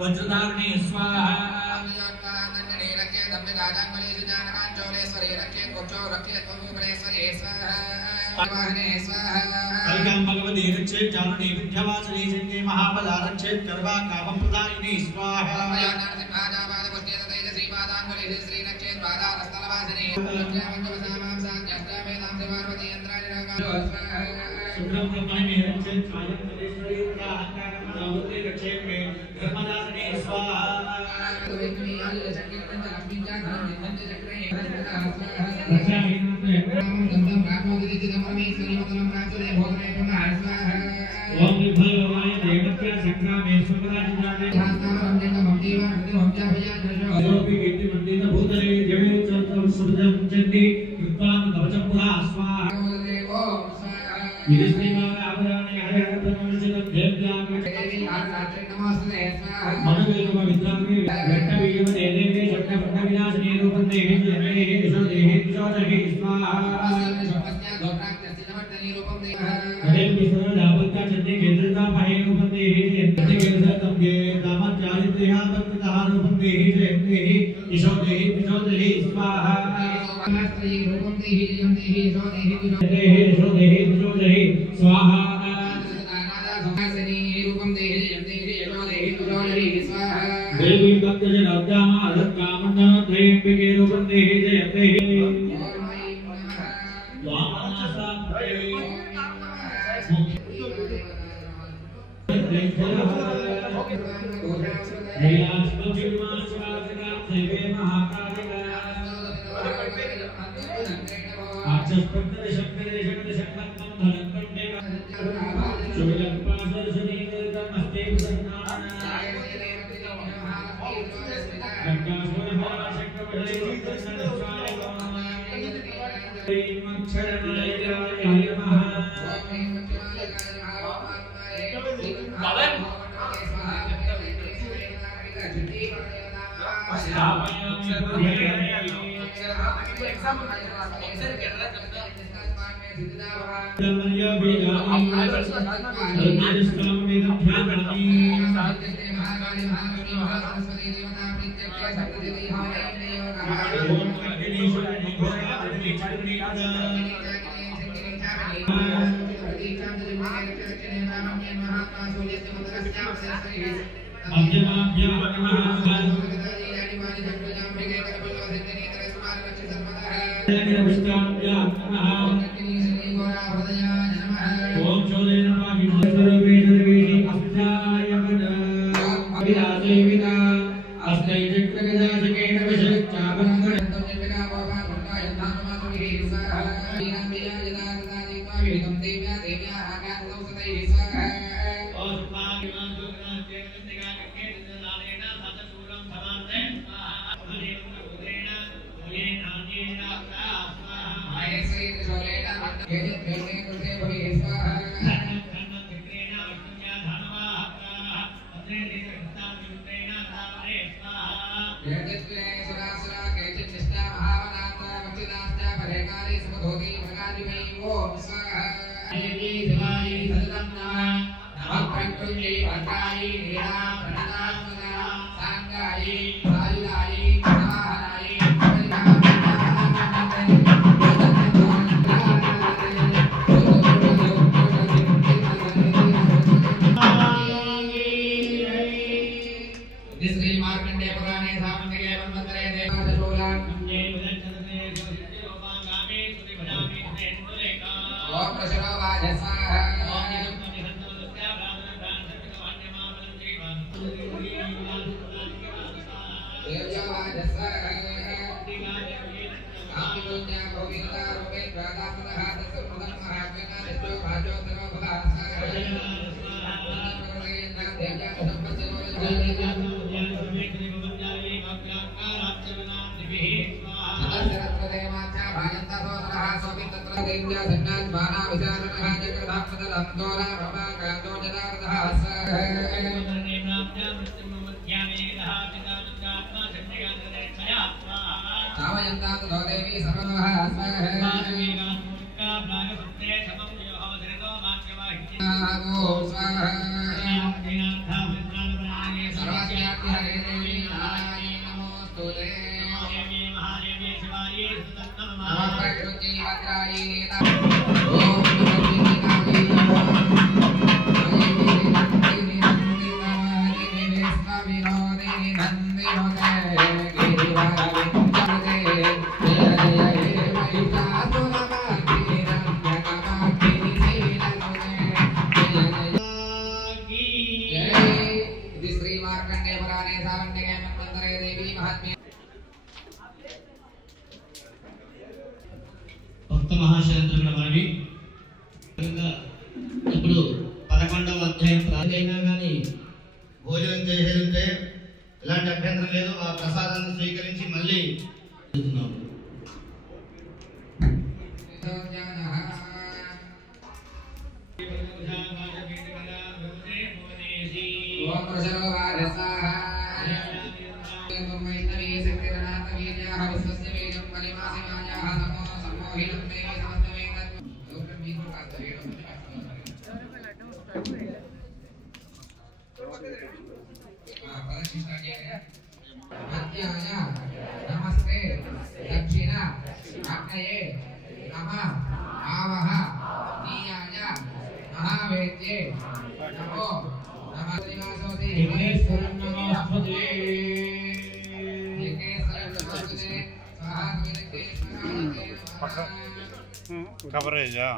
वज्रधारणे स्वाहा भगवती रक्षेत जानने विद्यावासने जन्मे महाबला रक्षेत कर्वा कामं प्रदायिनी स्वाहा चारित्र्यः तत्त्वतः रूपं देहि देहि ईशो देहि विशो देहि स्वाहा स्त्री रूपं देहि जयं देहि ईशो देहि ईशो देहि विशो देहि स्वाहा रूपं देहि जयं देहि ईशो देहि विशो देहि स्वाहा देवी भक्तजनार्दन कामना त्रयंबके रूपं देहि जयं देहि భక్త మహాశయంత్రుల మనవి ఇప్పుడు 11వ అధ్యాయం ప్రారంభమైనా కానీ భోజనం చేసేదంటే ఎలాంటి అభ్యంతరం లేదు. ఆ ప్రసాదాన్ని స్వీకరించి మళ్ళీ Hãy subscribe cho kênh Ghiền Mì Gõ để không bỏ lỡ కవరేజా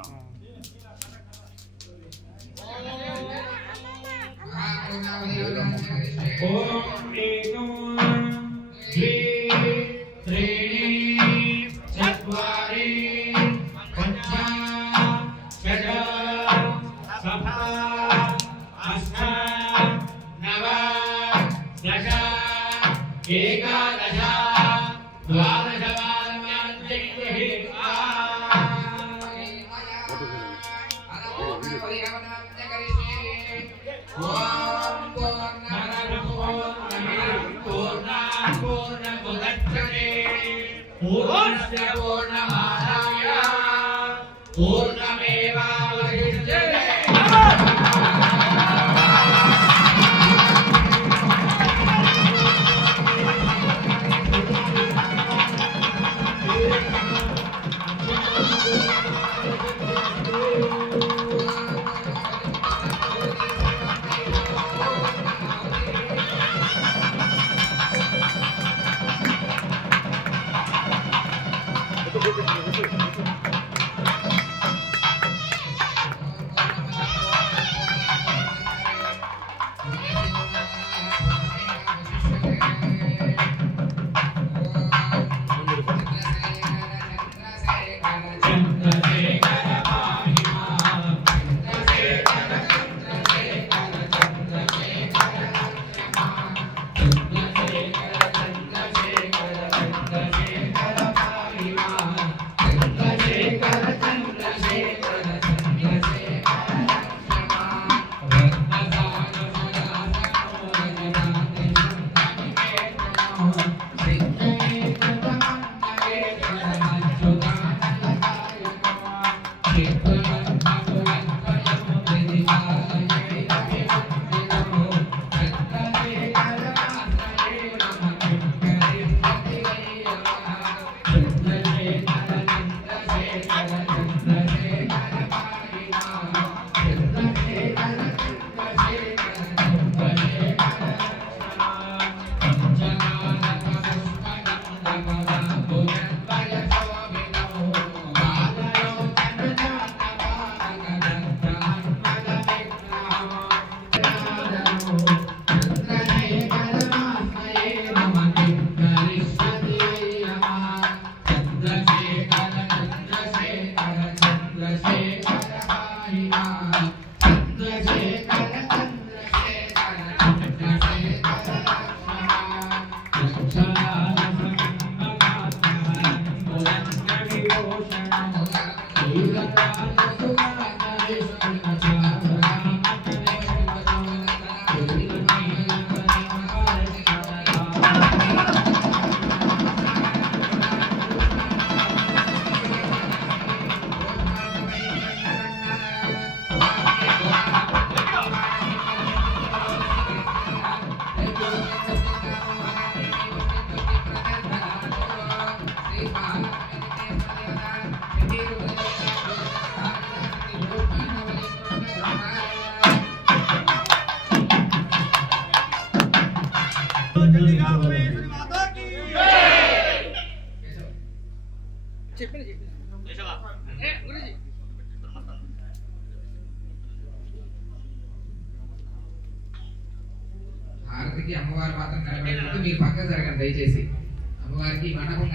హారతికి అమ్మవారు మాత్రం కనబడేటట్టు మీరు పక్క జరగండి దయచేసి. అమ్మవారికి మండపం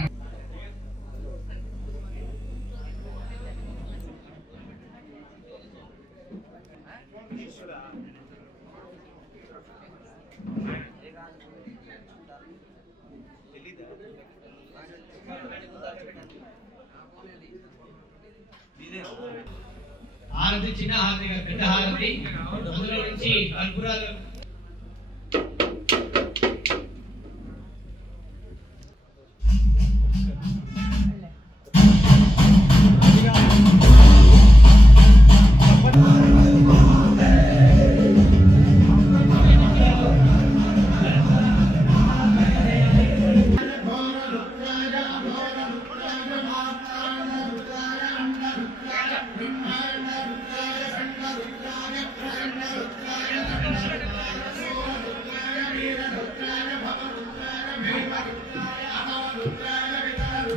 హారతి చిన్న హారతి పెద్ద హారతి అందులో నుంచి కర్పూరాలు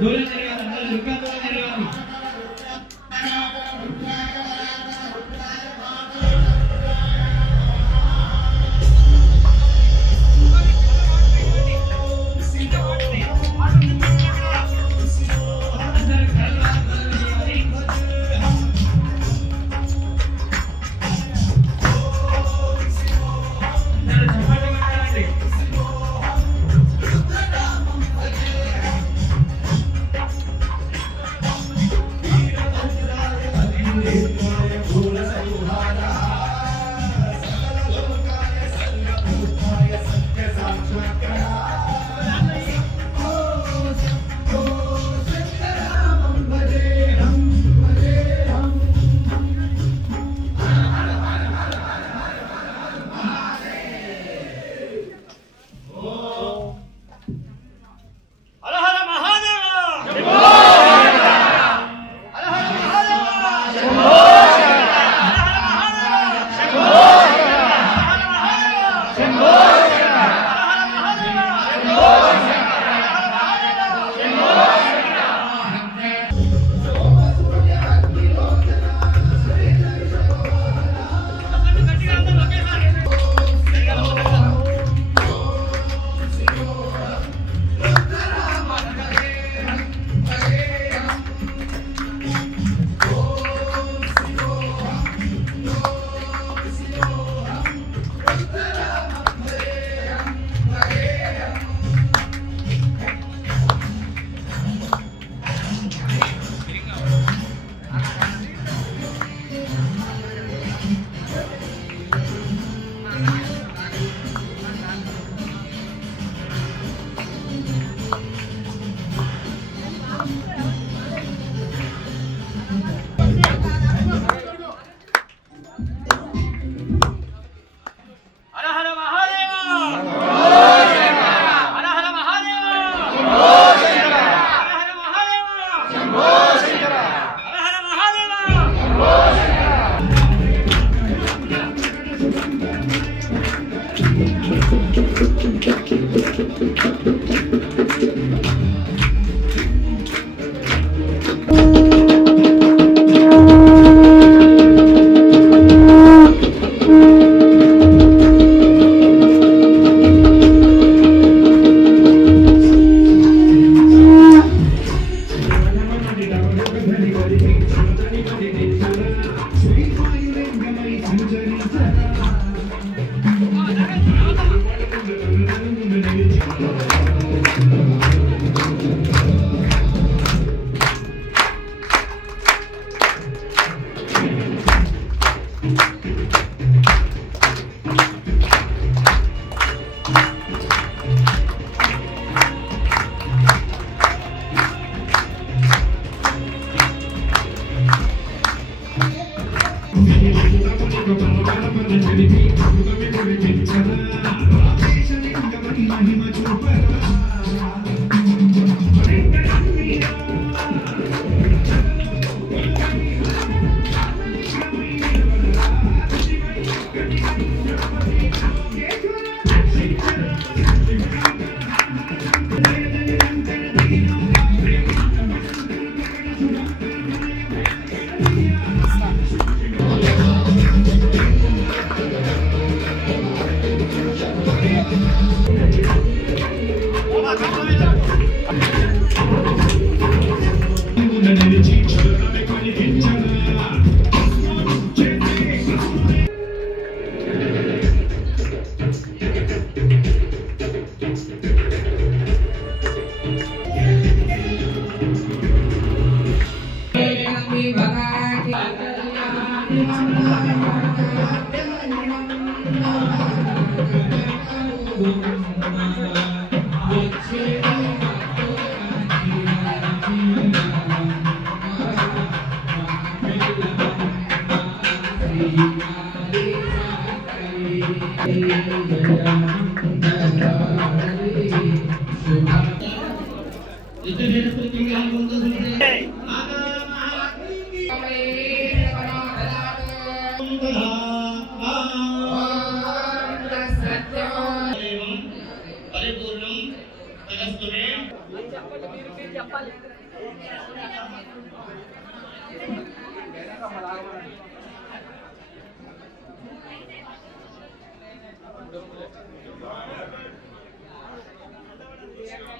దూరం తిరగాలి, అందరూ ఇంకా దూరం తిరగాలి. పరిపూర్ణం తరస్తుమే చెప్పాలి Thank you.